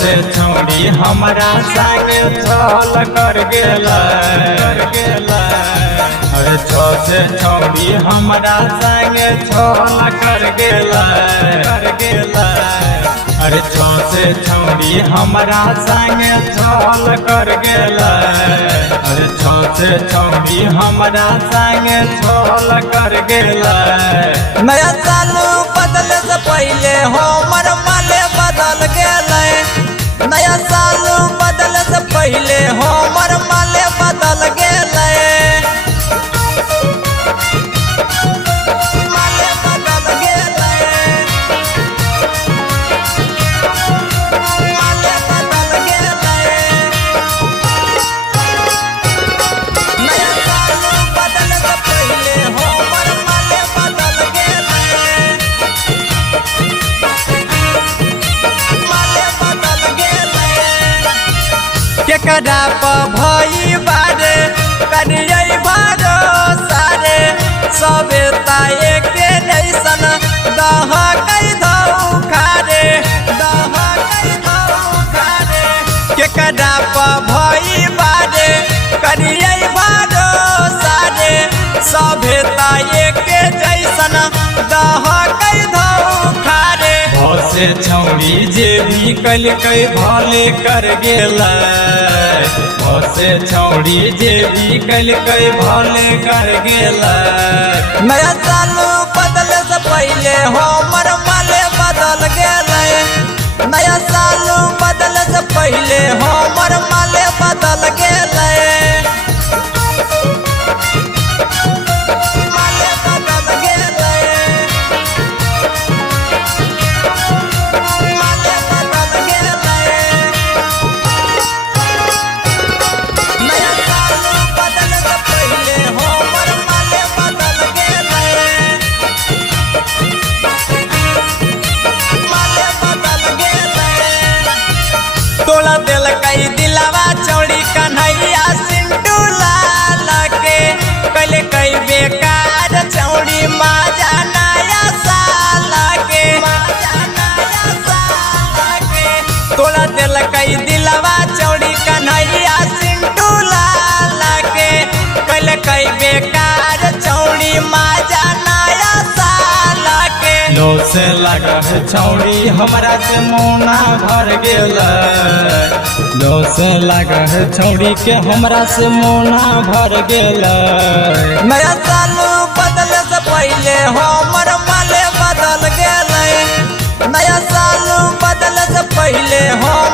से छौड़ी हमारा संग छल कर गेला अरे से छौड़ी हमारा संग छल कर गेला अरे से छौड़ी हमारा संग छल कर गेला अरे से छौड़ी हमारा संग छल कर गेला। नया साल बदल से पहले हमर माले बदल गेले। नया साल बदल से पहले हमर माले बदल गेले। माले बदल गेले। माले बदल गेले। नया साल बदल से पहले हमर माले बदल गेले। माले बदल गेले। केकरा पर भई बारे करियै भरोसा रे सबे ताए के नैसन दह कई धोखा रे दह कई धोखा रे केकरा पर भई बारे करियै भरोसा रे सबे ताए के जैसन दह कई धोखा रे। से छौड़ी जे भी कल कई भले कर गेला से छौड़ी जे भी कल कई भले कर गेला। नया साल बदल से पहले हमर माले बदल गेले। नया साल बदल से पहले हमर माले बदल गेले। माले बदल गेले। माले बदल गेले। नया साल बदल से पहले हमर माले बदल गेले। माले बदल गेले। तोला दिल कई दिलवा चौड़ी कन्हैया सिंटू लाल के कले कई बेकार चौड़ी माजा नया साल के माजा नया साल के तोला दिल कई दिलवा चौड़ी कन्हैया सिंटू लाल के कले कई बेकार चौड़ी माजा नया साल के। से लगा है छौड़ी हमारा से मोना भर गेला से लगा है छौड़ी के हमरा से मोना भर गेला। नया साल बदल से पहले हमर माले बदल गेले। नया साल बदल से पहले हम